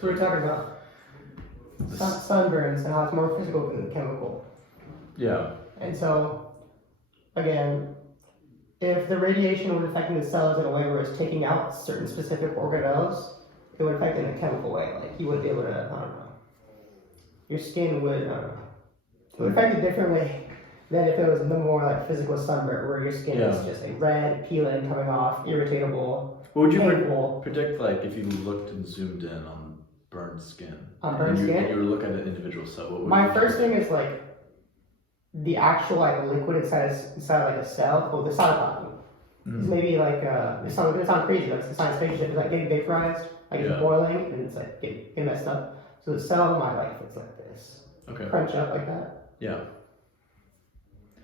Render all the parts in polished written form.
So we're talking about sunburns and how it's more physical than chemical. Yeah. And so, again, if the radiation was affecting the cells in a way where it's taking out certain specific organelles, it would affect it in a chemical way. Like you wouldn't be able to, I don't know, your skin would, I don't know, it would affect it differently than if it was no more like physical sunburn where your skin is just like red, peeling, coming off, irritatable. What would you painful. predict, like, if you looked and zoomed in on burned skin? On burned skin? And you were looking at an individual cell. What would My first thing is like the actual like liquid inside like a cell, or the cytoplasm. It's maybe like it sounds crazy, like the science fiction, it's like getting vaporized, like it's boiling, and it's like getting messed up. So the cell in my life it's like this. Okay. Crunch up like that. Yeah.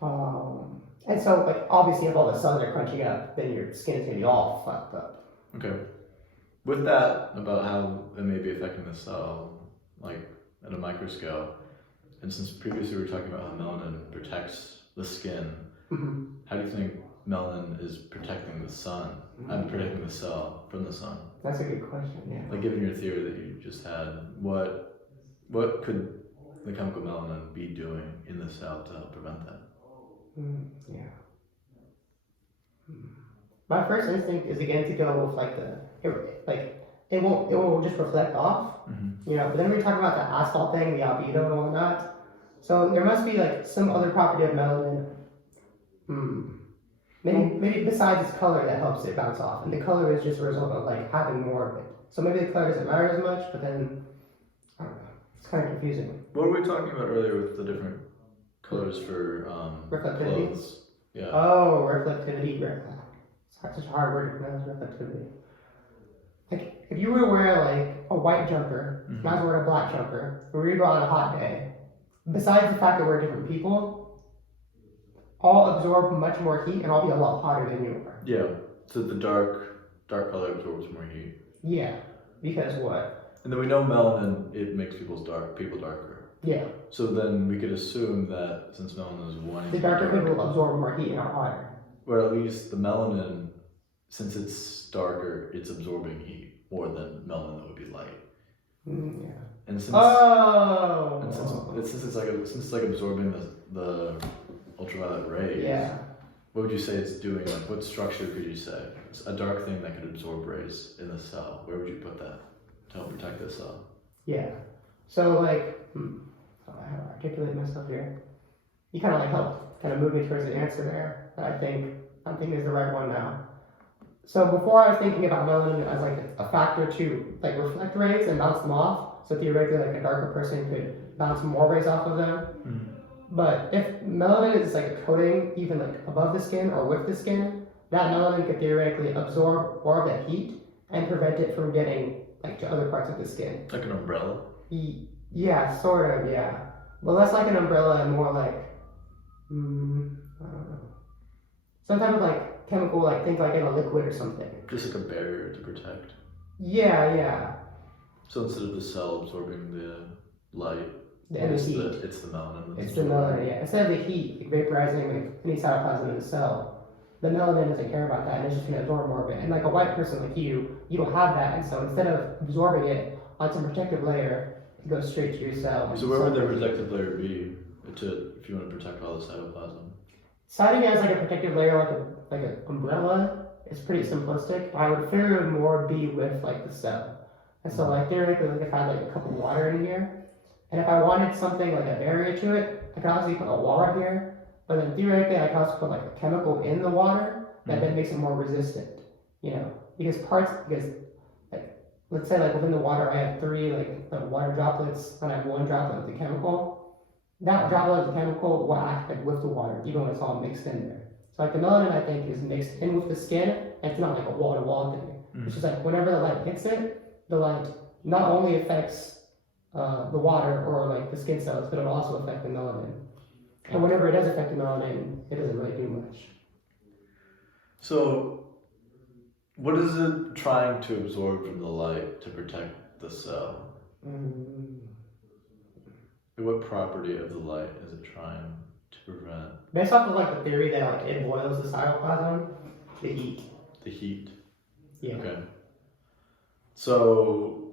And so like obviously if all the cells are crunching up, then your skin's gonna be all fucked up. Okay. With that about how it may be affecting the cell, like at a microscope, and since previously we were talking about how melanin protects the skin, how do you think melanin is protecting the sun and protecting the cell from the sun? That's a good question, yeah. Like given your theory that you just had, what could the chemical melanin be doing in the cell to help prevent that? Yeah. My first instinct is again to go with like it won't just reflect off, you know. But then we talk about the asphalt thing, the albedo and whatnot. So there must be like some other property of melanin. Maybe besides its color that helps it bounce off, and the color is just a result of like having more of it. So maybe the color doesn't matter as much, but then I don't know. It's kind of confusing. What were we talking about earlier with the different colors for reflectivity? clothes? Yeah. Oh, reflectivity. It's such a hard word to pronounce, reflectivity. Like, if you were to wear like a white jumper, and I was wearing a black jumper, and we were to go on a hot day, besides the fact that we're different people, all absorb much more heat and all be a lot hotter than you are. Yeah. So the dark color absorbs more heat. Yeah. Because what? And then we know melanin, it makes people darker. Yeah. So then we could assume that since melanin is one, the darker people absorb more heat and are hotter. Or at least the melanin, since it's darker, it's absorbing heat more than melanin that would be light. Yeah. And since since it's like absorbing the ultraviolet rays. Yeah. What would you say it's doing? Like, what structure could you say? It's a dark thing that could absorb rays in the cell. Where would you put that to help protect the cell? Yeah. So like, how do I articulate myself here? You kind of like help kind of move me towards the answer there. That I'm thinking is the right one now. So before I was thinking about melanin as like a factor to like reflect rays and bounce them off. So theoretically, like a darker person could bounce more rays off of them. But if melanin is like a coating even like above the skin or with the skin, that melanin could theoretically absorb more of that heat and prevent it from getting like to other parts of the skin. Like an umbrella? Yeah, sort of, yeah. But less like an umbrella and more like, I don't know. Some type of like chemical, like think like in a liquid or something. Just like a barrier to protect. Yeah. So instead of the cell absorbing the light, it's the melanin. It's the melanin, yeah. Instead of the heat like, vaporizing like any cytoplasm in the cell, the melanin doesn't care about that, and it's just going to absorb more of it. And like a white person like you don't have that, and so instead of absorbing it on some protective layer, it goes straight to your cell. So where would the protective layer be if you want to protect all the cytoplasm? Citing it as like a protective layer, like an umbrella, is pretty simplistic. I would figure it would more be with like the cell. And so like theoretically, like if I had like a cup of water in here, and if I wanted something like a barrier to it, I could obviously put a wall right here, but then theoretically I could also put like a chemical in the water that then makes it more resistant, you know, because like, let's say like within the water I have 3 like water droplets and I have 1 droplet of the chemical, that droplet of the chemical will act like with the water, even when it's all mixed in there. So like the melanin I think is mixed in with the skin, and it's not like a wall-to-wall thing. It's just like whenever the light hits it, the light not only affects the water or like the skin cells, but it'll also affect the melanin. And whenever it does affect the melanin, it doesn't really do much. So, what is it trying to absorb from the light to protect the cell? What property of the light is it trying to prevent? Based off of like the theory that like it boils the cytoplasm, the heat. The heat? Yeah. Okay. So,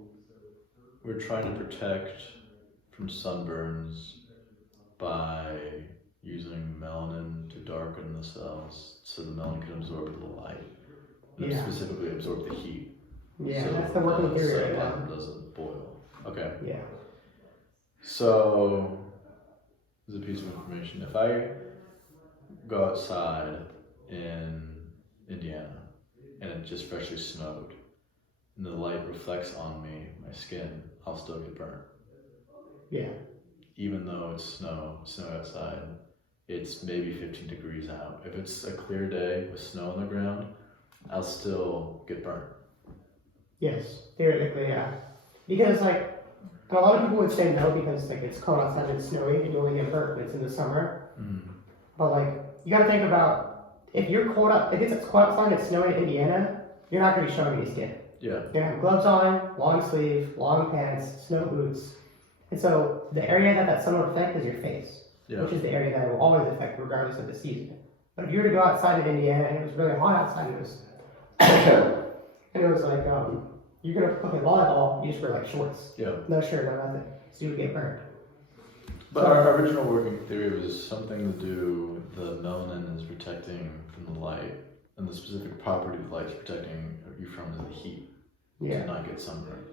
we're trying to protect from sunburns by using melanin to darken the cells so the melanin can absorb the light and Yeah. specifically absorb the heat. Yeah, so that's the working the theory right cytoplasm now. doesn't boil. Okay. Yeah. So there's a piece of information. If I go outside in Indiana and it just freshly snowed and the light reflects on me, my skin, I'll still get burnt. Yeah. Even though it's snow outside, it's maybe 15 degrees out. If it's a clear day with snow on the ground, I'll still get burnt. Yes, theoretically, yeah. Because like a lot of people would say no because like it's cold outside and it's snowy and you only get burnt when it's in the summer. Mm-hmm. But like you gotta think about if you're cold up if it's cold outside and it's snowing in Indiana, you're not gonna be showing any skin. Yeah. You're gonna have gloves on, long sleeve, long pants, snow boots. And so the area that sun will affect is your face, Yeah. which is the area that it will always affect regardless of the season. But if you were to go outside in Indiana and it was really hot outside and it was and it was like you're gonna play volleyball, you just wear like shorts. Yeah. No shirt, no nothing. So you would get burned. But our original working theory was something to do with the melanin is protecting from the light, and the specific property of light is protecting you from the heat Yeah. to not get sunburned.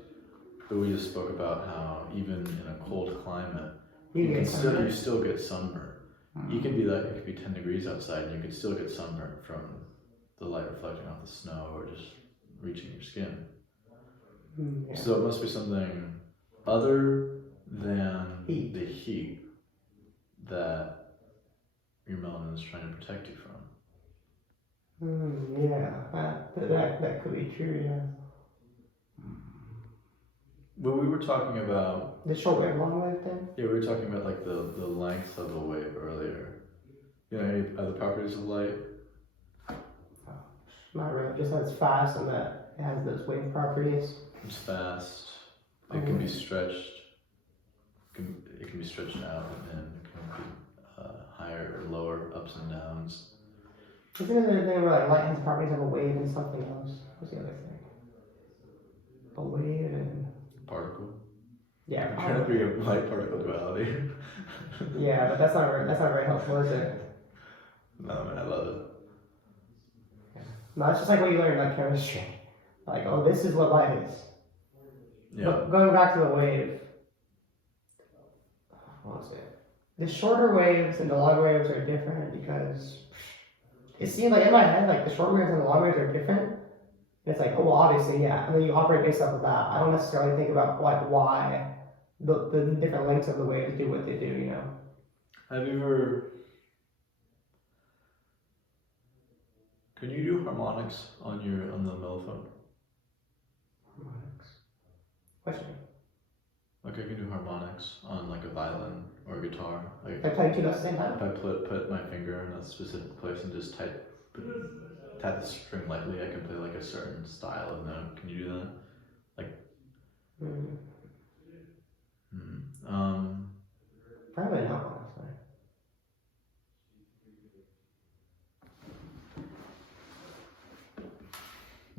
But we just spoke about how even in a cold climate, you still get sunburn. You can be like it could be 10 degrees outside, and you could still get sunburn from the light reflecting off the snow or just reaching your skin. Yeah. So it must be something other than Heat. the heat that your melanin is trying to protect you from. Yeah, that could be true, yeah. When we were talking about, The short wave, long wave thing? we were talking about like the length of the wave earlier. You know, any other properties of light? Not really, just that it's fast and that it has those wave properties. It's fast. It can be stretched. It can be stretched out and it can be higher or lower, ups and downs. Isn't there a thing where like light has properties of a wave and something else? What's the other thing? A wave and Particle. yeah, I'm trying to think of light particle duality. yeah, but that's not very helpful, is it? No, man, I love it. No, it's just like what you learn in like chemistry. Like, oh, this is what light is. Yeah. But going back to the wave, what was it? The shorter waves and the long waves are different because it seems like in my head, like the short waves and the long waves are different. And it's like, oh, well, obviously, yeah. And then you operate based off of that. I don't necessarily think about like why the different lengths of the waves do what they do, you know? Have you ever? Can you do harmonics on the mellophone? Harmonics. Question. Like I can do harmonics on like a violin or a guitar. Like Like playing two notes at the same time? if I put my finger in a specific place and just tap the string lightly, I can play like a certain style of note. Can you do that? Probably not, honestly.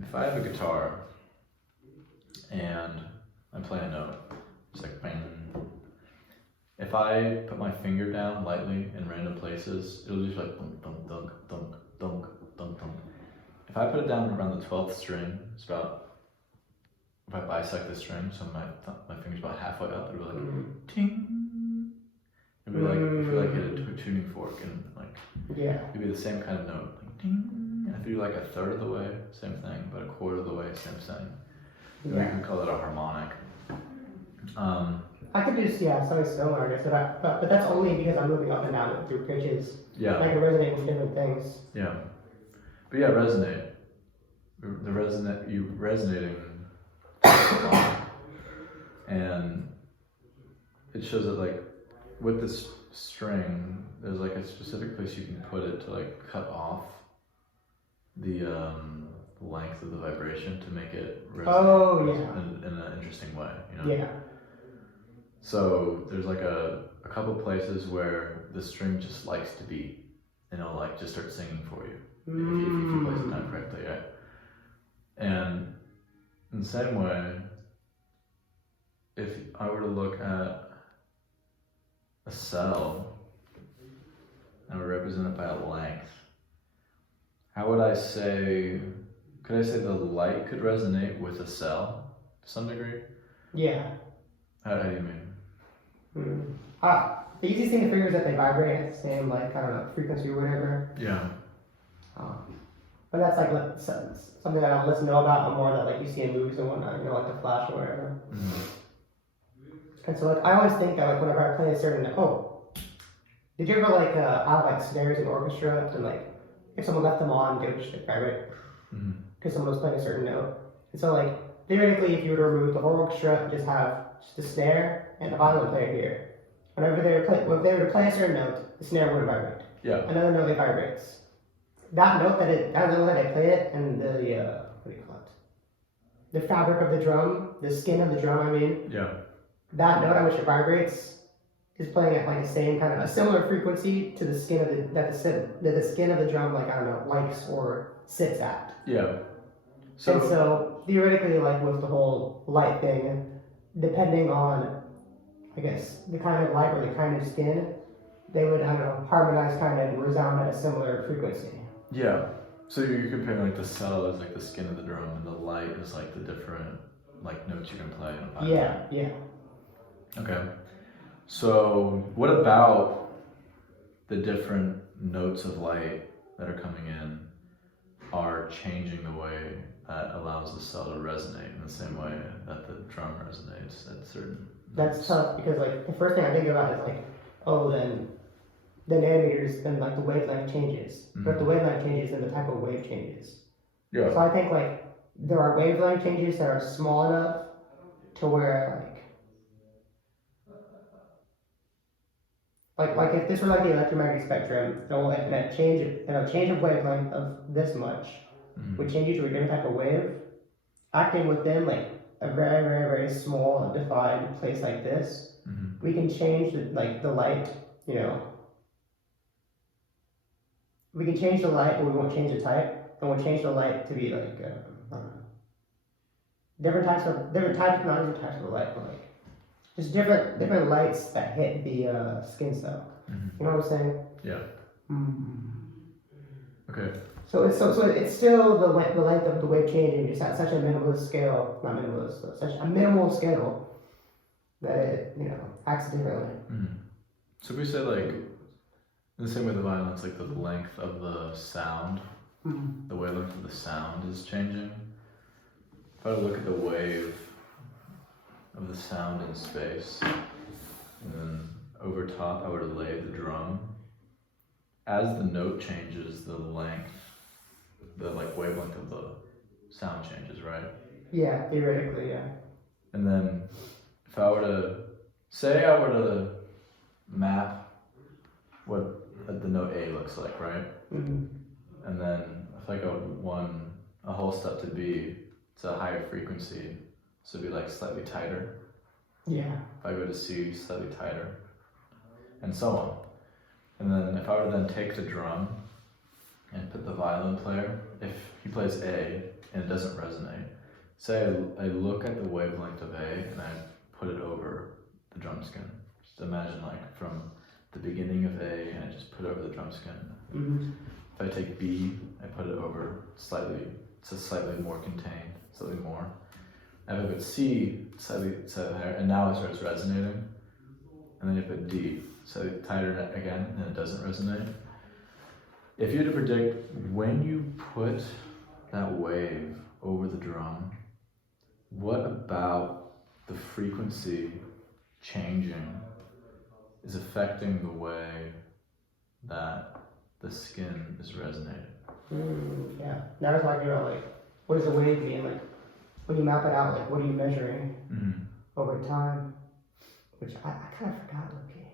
If I have a guitar and I play a note, it's like bang. If I put my finger down lightly in random places, it'll just like dunk, dunk, dunk, dunk, dunk, dunk, dunk. If I put it down around the 12th string, it's about, if I bisect the string, so my finger's about halfway up, it'll be like ting. It'll be like, if you like hit a tuning fork and like, Yeah. it'd be the same kind of note, like ting. And if you do like a third of the way, same thing, but a quarter of the way, same thing. We Yeah. can call it a harmonic. I could do something similar, I guess, but that's only because I'm moving up and down through pitches. Yeah. I can resonate with different things. Yeah. But yeah, resonate. You resonating a lot. And it shows that like with this string, there's like a specific place you can put it to like cut off the length of the vibration to make it resonate Oh, yeah. in an interesting way, you know? Yeah. So there's like a couple places where the string just likes to be, and it'll like just start singing for you if you place it down correctly, right? And in the same way, if I were to look at a cell and I would represent it by a length, how would I say, could I say the light could resonate with a cell to some degree? Yeah. How do you mean? The easiest thing to figure is that they vibrate at the same, like, I don't know, frequency or whatever. Yeah. But that's like something that I don't listen to about, but more that like you see in movies and whatnot, you know, like The Flash or whatever. And so like I always think that like whenever I play a certain did you ever like have like snares in orchestra and like if someone left them on, they would just like, vibrate because someone was playing a certain note. And so like theoretically, if you were to remove the whole orchestra and just have just the snare and the violin player here, whenever they were to play a certain note, the snare wouldn't vibrate. Yeah. Another note it vibrates. That note that I play it, and the what do you call it? The fabric of the drum, the skin of the drum. I mean. Yeah. That note at which it vibrates is playing at like the same kind of a similar frequency to the skin of the skin of the drum, like I don't know, likes or sits at. Yeah. And so theoretically, like with the whole light thing, depending on, I guess, the kind of light or the kind of skin, they would, I don't know, harmonize kind of and resound at a similar frequency. Yeah. So you're comparing like the cell as like the skin of the drum and the light is like the different like notes you can play in a violin. Yeah, yeah. Okay. So what about the different notes of light that are coming in are changing the way that allows the cell to resonate in the same way that the drum resonates at certain That's notes? tough because like the first thing I think about is like, oh, then the nanometers, then like the wavelength changes. But if the wavelength changes, then the type of wave changes. Yeah. So I think like there are wavelength changes that are small enough to where like if this were like the electromagnetic spectrum, and a change of wavelength of this much would change you to a different type of wave. Acting within like a very, very, very small defined place like this, we can change the light, you know. We can change the light, but we won't change the type, and we'll change the light to be like I don't know, different types of not different types of light, but like just different lights that hit the skin cell. You know what I'm saying? Yeah. Okay. So it's still the length of the wave changing just at such a minimalist scale, not minimalist, but such a minimal scale that it, you know, acts differently. So if we say like in the same way the violin, it's like the length of the sound, the wavelength of the sound is changing. If I look at the wave of the sound in space, and then over top I were to lay the drum, as the note changes, the length, the like wavelength of the sound changes, right? Yeah, theoretically, yeah. And then if I were to say I were to map what the note A looks like, right? And then if I go a whole step to B, it's a higher frequency, so it'd be like slightly tighter. Yeah. If I go to C, slightly tighter, and so on. And then if I were to then take the drum and put the violin player, if he plays A and it doesn't resonate, say I look at the wavelength of A and I put it over the drum skin. Just imagine like from the beginning of A and I just put it over the drum skin. If I take B, I put it over slightly more contained, slightly more. I have a C slightly higher, and now it starts resonating. And then you put D, slightly tighter again, and it doesn't resonate. If you had to predict when you put that wave over the drum, what about the frequency changing is affecting the way that the skin is resonating? Yeah. Now we're talking about like, what does a wave mean? Like, when you map it out, like, what are you measuring over time? Which I kind of forgot, okay.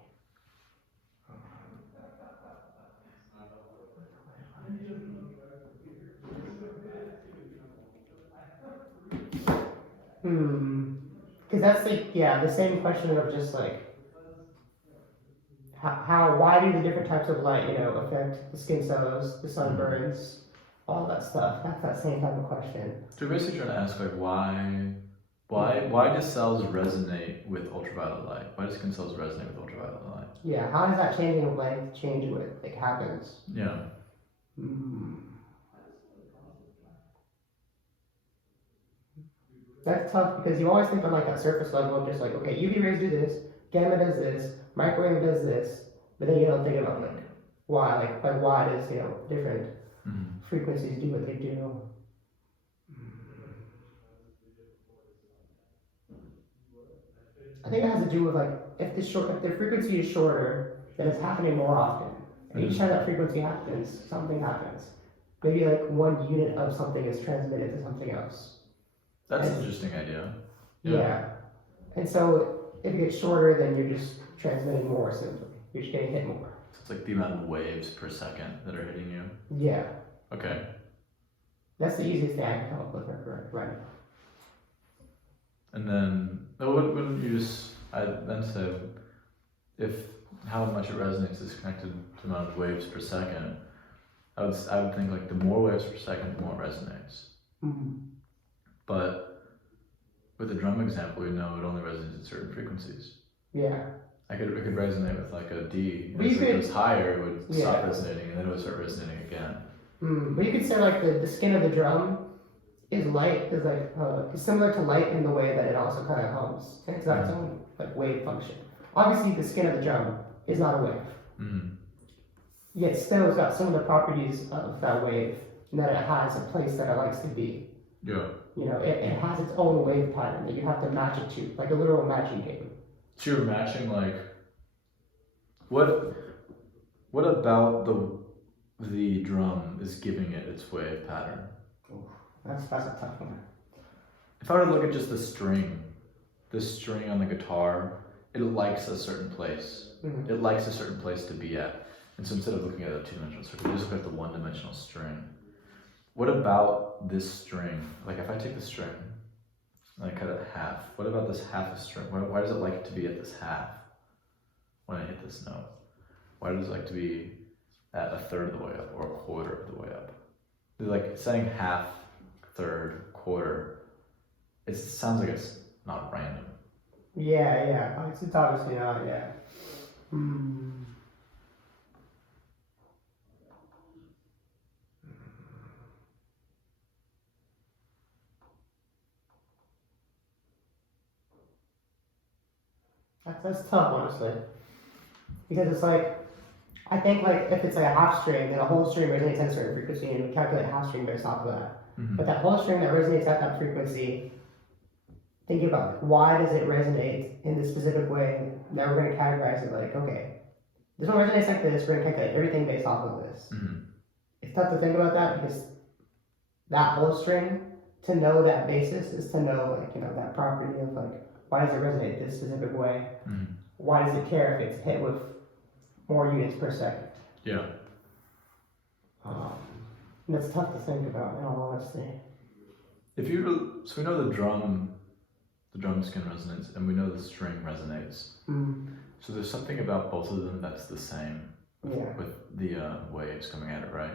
Because that's like, yeah, the same question of just like, why do the different types of light, you know, affect the skin cells, the sunburns, all that stuff? That's that same type of question. So you're basically trying to ask like why why do cells resonate with ultraviolet light? Why do skin cells resonate with ultraviolet light? Yeah, how does that changing of length change what like happens? Yeah. Hmm. That's tough because you always think on like that surface level of just like, okay, UV rays do this, gamma does this, microwave does this, but then you don't think about like why, like why does different Mm-hmm. frequencies do what they do. I think it has to do with like if the frequency is shorter, then it's happening more often. And each time that frequency happens, something happens. Maybe like one unit of something is transmitted to something else. That's And- an interesting idea. Yeah. And so if it gets shorter, then you're just transmitting more simply. You're just getting hit more. So it's like the amount of waves per second that are hitting you. Yeah. Okay. That's the easiest thing I can come up with right now. And then, wouldn't you just, I then said, if how much it resonates is connected to the amount of waves per second, I would think like the more waves per second, the more it resonates. Mm-hmm. But with the drum example, we know it only resonates at certain frequencies. Yeah. It could resonate with like a D. But As you it could- goes higher, it would stop Yeah. resonating, and then it would start resonating again. But you could say like the skin of the drum is similar to light in the way that it also kind of hums. It's got its own like wave function. Obviously, the skin of the drum is not a wave. Mm-hmm. Yet still, it's got some of the properties of that wave, and that it has a place that it likes to be. Yeah. It has its own wave pattern that you have to match it to, like a literal matching game. So you're matching like what about the drum is giving it its wave pattern? That's a tough one. If I were to look at just the string on the guitar, it likes a certain place. Mm-hmm. It likes a certain place to be at. And so instead of looking at a two-dimensional circle, you just look at the one-dimensional string. What about this string? Like if I take the string and I cut it half, what about this half of string? Why does it like to be at this half when I hit this note? Why does it like to be at a third of the way up or a quarter of the way up? Like saying half, third, quarter, it sounds like it's not random. Yeah. It's obviously not, yeah. That's tough, honestly. Because it's like, I think like if it's like a half string, then a whole string resonates at a certain frequency, and we calculate half string based off of that. Mm-hmm. But that whole string that resonates at that frequency, thinking about like, why does it resonate in this specific way? Now we're going to categorize it like, okay, this one resonates like this, we're going to calculate everything based off of this. Mm-hmm. It's tough to think about that because that whole string, to know that basis is to know like, that property of like, why does it resonate this specific way? Mm-hmm. Why does it care if it's hit with more units per second? Yeah. And that's tough to think about, in all honesty. So we know the drum skin resonates, and we know the string resonates. So there's something about both of them that's the same with the waves coming at it, right?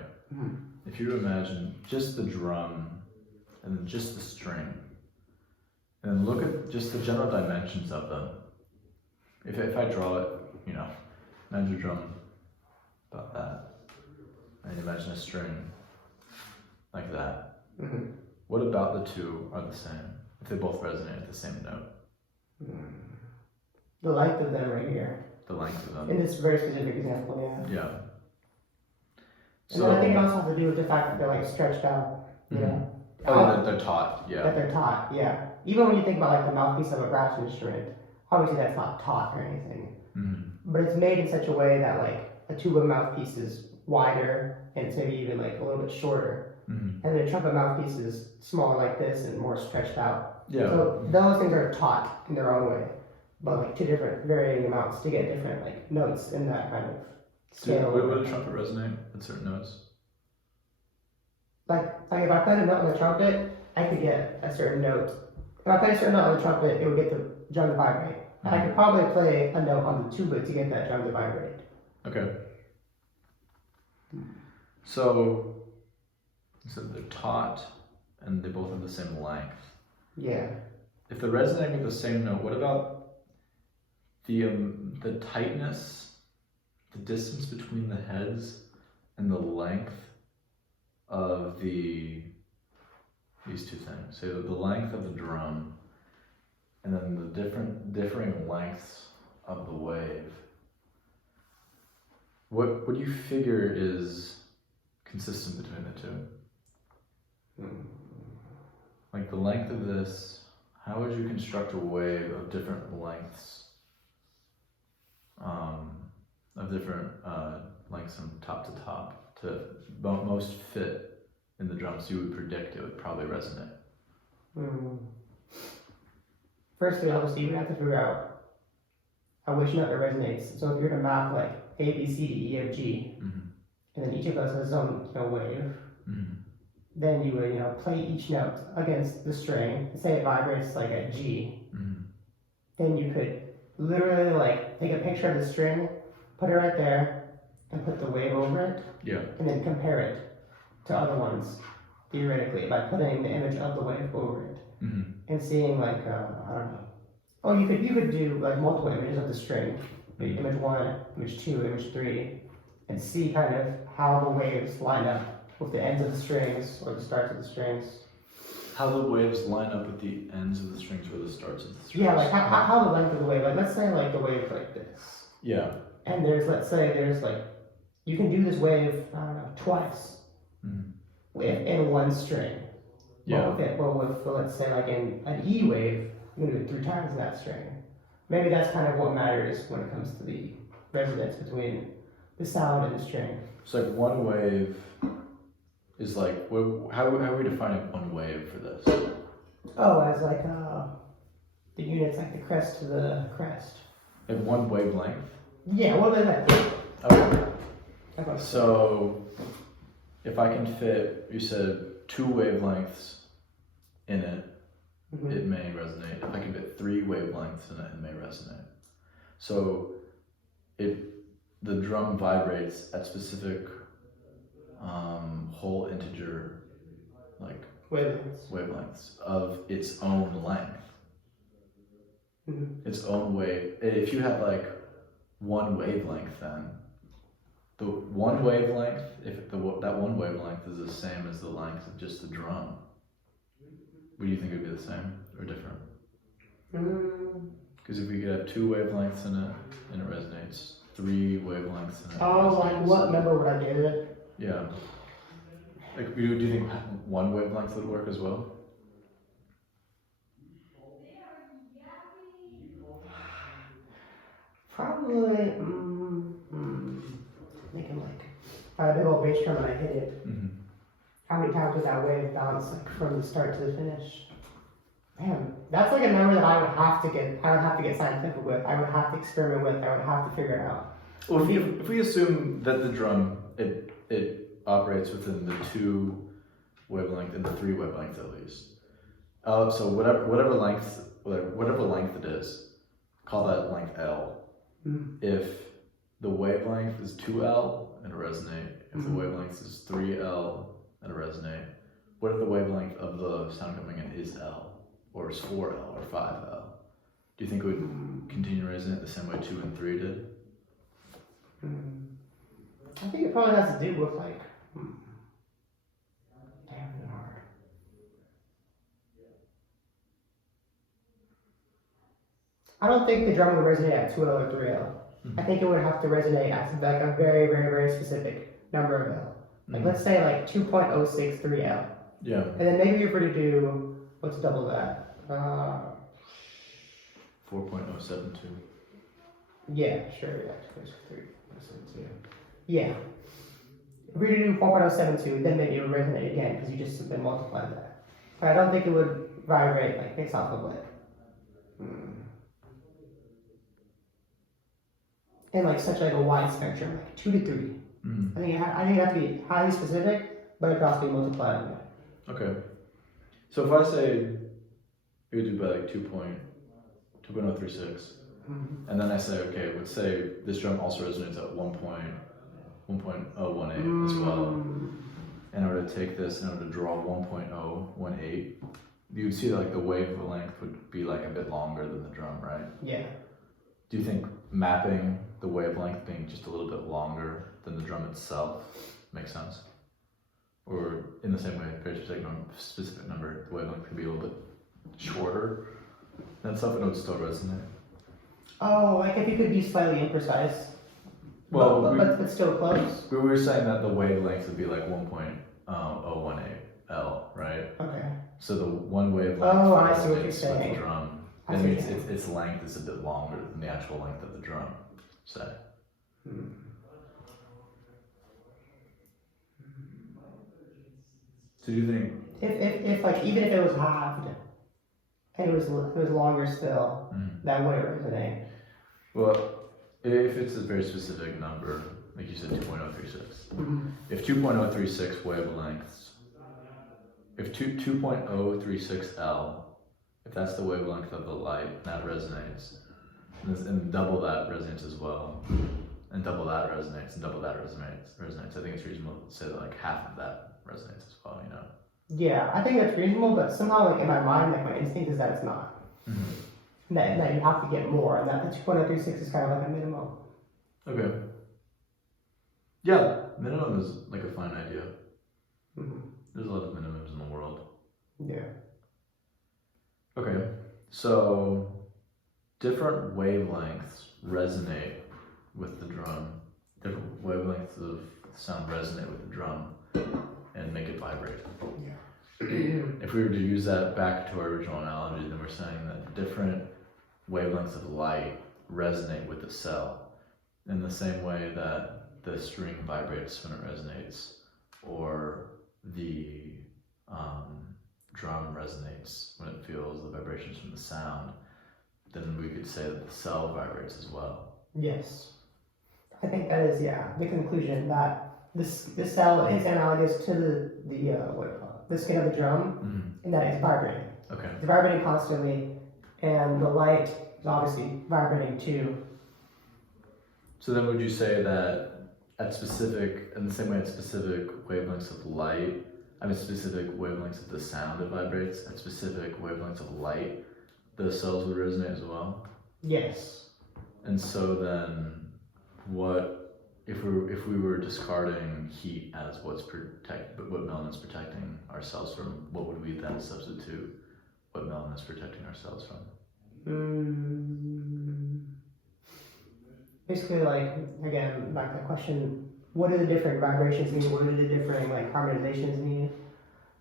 If you imagine just the drum and then just the string, and then look at just the general dimensions of them. If I draw it, imagine a drum about that, and you imagine a string like that. What about the two are the same if they both resonate at the same note? The length of them right here. The length of them. In this very specific example, yeah. Yeah. And then I think it also has to do with the fact that they're like stretched out, Oh, they're taut. Yeah. That they're taut, yeah. Even when you think about like the mouthpiece of a brass instrument, obviously that's not taut or anything. But it's made in such a way that like a tuba mouthpiece is wider and it's maybe even like a little bit shorter. And then a trumpet mouthpiece is smaller like this and more stretched out. Yeah. So those things are taut in their own way, but like two different varying amounts to get different like notes in that kind of scale. Would a trumpet resonate at certain notes? Like if I played a note on the trumpet, I could get a certain note. If I played a certain note on the trumpet, it would get the drum to vibrate. And I could probably play a note on the tuba to get that drum to vibrate. Okay. So they're taut and they both have the same length. Yeah. if they're resonating with the same note, what about the tightness, the distance between the heads, and the length of these two things? Say the length of the drum, and then the differing lengths of the wave. What do you figure is consistent between the two? Like the length of this, how would you construct a wave of different lengths? Of different lengths from top to top to most fit in the drum, so you would predict it would probably resonate. Firstly, obviously, you would have to figure out which note it resonates. So if you're to map like A, B, C, D, E, F, G, and then each of us has its own wave, then you would play each note against the string. Say it vibrates like at G, then you could literally like take a picture of the string, put it right there, and put the wave over it, and then compare it to other ones theoretically by putting the image of the wave over it and seeing like I don't know. Oh, you could do like multiple images of the string, maybe image 1, image 2, image 3, and see kind of how the waves line up with the ends of the strings or the starts of the strings. How the waves line up with the ends of the strings or the starts of the strings? Yeah, like how the length of the wave. Like let's say like the wave like this. Yeah. And there's like you can do this wave I don't know twice in one string. Yeah. With let's say like in an E wave, you're gonna do it 3 times in that string. Maybe that's kind of what matters when it comes to the resonance between the sound and the string. So like one wave is like, how are we defining one wave for this? Oh, as like the units like the crest to the crest. Like one wavelength? Yeah, well then Okay. So if I can fit, you said 2 wavelengths in it, it may resonate. If I can fit 3 wavelengths in it may resonate. So the drum vibrates at specific whole integer like wavelengths of its own length. Its own wave. If you had like one wavelength, then the one wavelength, if that one wavelength is the same as the length of just the drum, would you think it would be the same or different? Because if we could have 2 wavelengths in it and it resonates, 3 wavelengths in it. Oh, like what number would I give it? Yeah. Like, do you think 1 wavelength would work as well? Probably. Thinking like if I had a big old bass drum and I hit it, how many times would that wave bounce like from the start to the finish? Man, that's like a number that I would have to get scientific with. I would have to experiment with. I would have to figure it out. Well, if we assume that the drum it operates within the 2 wavelength and the 3 wavelengths at least. So whatever length it is, call that length L. If the wavelength is 2L and it resonate, if the wavelength is 3L and it resonate, what if the wavelength of the sound coming in is L, or is 4L or 5L? Do you think it would continue to resonate the same way 2 and 3 did? I think it probably has to do with like damn hard. I don't think the drum would resonate at 2L or 3L. I think it would have to resonate at like a very, very, very specific number of L. Like let's say like 2.063L. Yeah. And then maybe if we were to do, what's double that? 4.072. Yeah, sure, yeah, 3.072. Yeah. If we were to do 4.072, then maybe it would resonate again because you just simply multiply that. But I don't think it would vibrate like based off of like. And like such like a wide spectrum, like 2 to 3. I think it'd have to be highly specific, but it could also be multiplied. Okay. So if I say we would do by like 2.036, and then I say, okay, let's say this drum also resonates at 1.018 as well, and I were to take this and I were to draw 1.018 you'd see like the wavelength would be like a bit longer than the drum, right? Yeah. Do you think mapping the wavelength being just a little bit longer than the drum itself makes sense? Or in the same way, very specific number, the wavelength could be a little bit shorter than itself and it would still resonate? Oh, like if you could be slightly imprecise. Well, but still close. we were saying that the wavelength would be like 1.018 L, right? Okay. So the one wavelength Oh, I see what you're resonates with saying. the drum. I That see means what you're its length is a bit longer than the actual length of the drum, say. Hmm. So do you think? If like even if it was halved and it was longer still, that wouldn't resonate. Well, if it's a very specific number, like you said, 2.036. If 2.036 wavelengths, if 2.036 L, if that's the wavelength of the light, that resonates, and double that resonates as well, and double that resonates, and double that resonates. I think it's reasonable to say that like half of that resonates as well, you know? Yeah, I think that's reasonable, but somehow like in my mind, like my instinct is that it's not. That you have to get more, and that the 2.036 is kind of like a minimum. Okay. Yeah, minimum is like a fine idea. There's a lot of minimums in the world. Yeah. Okay, so different wavelengths resonate with the drum. Different wavelengths of sound resonate with the drum and make it vibrate. Yeah. If we were to use that back to our original analogy, then we're saying that different wavelengths of light resonate with the cell in the same way that the string vibrates when it resonates, or the drum resonates when it feels the vibrations from the sound. Then we could say that the cell vibrates as well. Yes. I think that is, the conclusion that this cell is analogous to the skin of the drum, in that it's vibrating. Okay. It's vibrating constantly, and the light is obviously vibrating too. So then would you say that in the same way at specific wavelengths of light, specific wavelengths of the sound it vibrates, at specific wavelengths of light, the cells would resonate as well? Yes. And so then what, if we were discarding heat as what melanin's protecting ourselves from, what would we then substitute what melanin is protecting ourselves from? Basically, like, again, back to the question, what do the different vibrations mean? What do the different, like, harmonizations mean?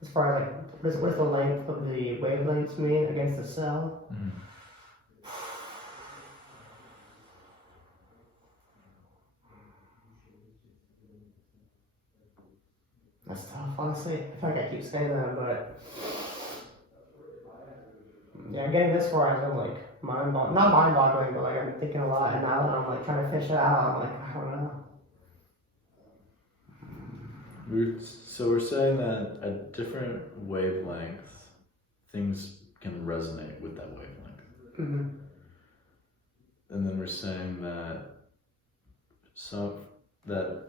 As far as, like, what does the length of the wavelengths mean against the cell? That's tough, honestly. I feel like I keep saying that, but getting this far, I'm like not mind-boggling, but like I'm thinking a lot, and now that I'm like trying to fish it out, I'm like, I don't know. We're saying that at different wavelengths, things can resonate with that wavelength. And then we're saying that that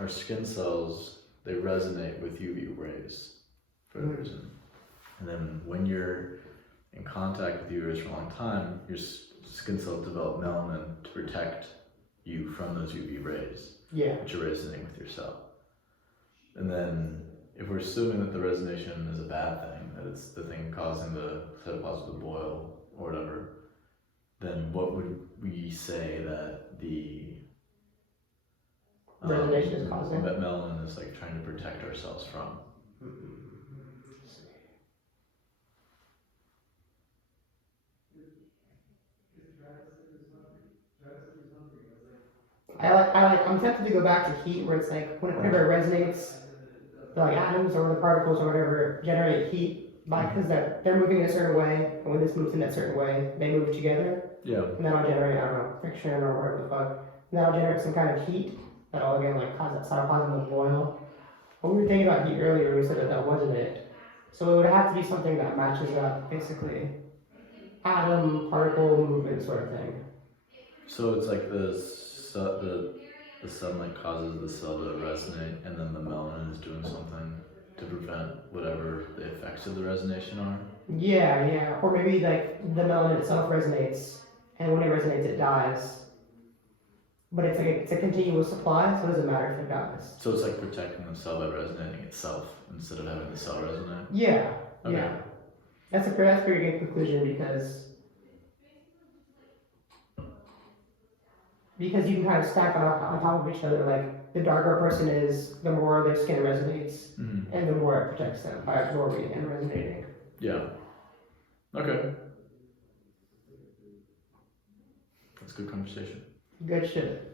our skin cells, they resonate with UV rays for a reason. And then when you're in contact with UV rays for a long time, your skin cells develop melanin to protect you from those UV rays, which are resonating with your cell. And then if we're assuming that the resonation is a bad thing, that it's the thing causing the cytoplasm to boil or whatever, then what would we say that the resonation is causing? That melanin is like trying to protect ourselves from? I'm tempted to go back to heat, where it's like whenever it resonates, the like atoms or the particles or whatever generate heat because they're moving in a certain way, and when this moves in that certain way, they move together. Yeah. And that'll generate, I don't know, friction or whatever the fuck. And that'll generate some kind of heat that'll again like cause that cytoplasm to boil. When we were thinking about heat earlier, we said that wasn't it. So it would have to be something that matches up, basically. Atom, particle movement sort of thing. So it's like the sunlight causes the cell to resonate, and then the melanin is doing something to prevent whatever the effects of the resonation are? Yeah. Or maybe like the melanin itself resonates, and when it resonates, it dies. But it's a continuous supply, so it doesn't matter if it dies. So it's like protecting the cell by resonating itself instead of having the cell resonate. Yeah. Okay. Yeah. That's a pretty good conclusion because you can kind of stack on top of each other. Like the darker a person is, the more their skin resonates, Mm-hmm. and the more it protects them by absorbing and resonating. Yeah. Okay. That's good conversation. Good shit.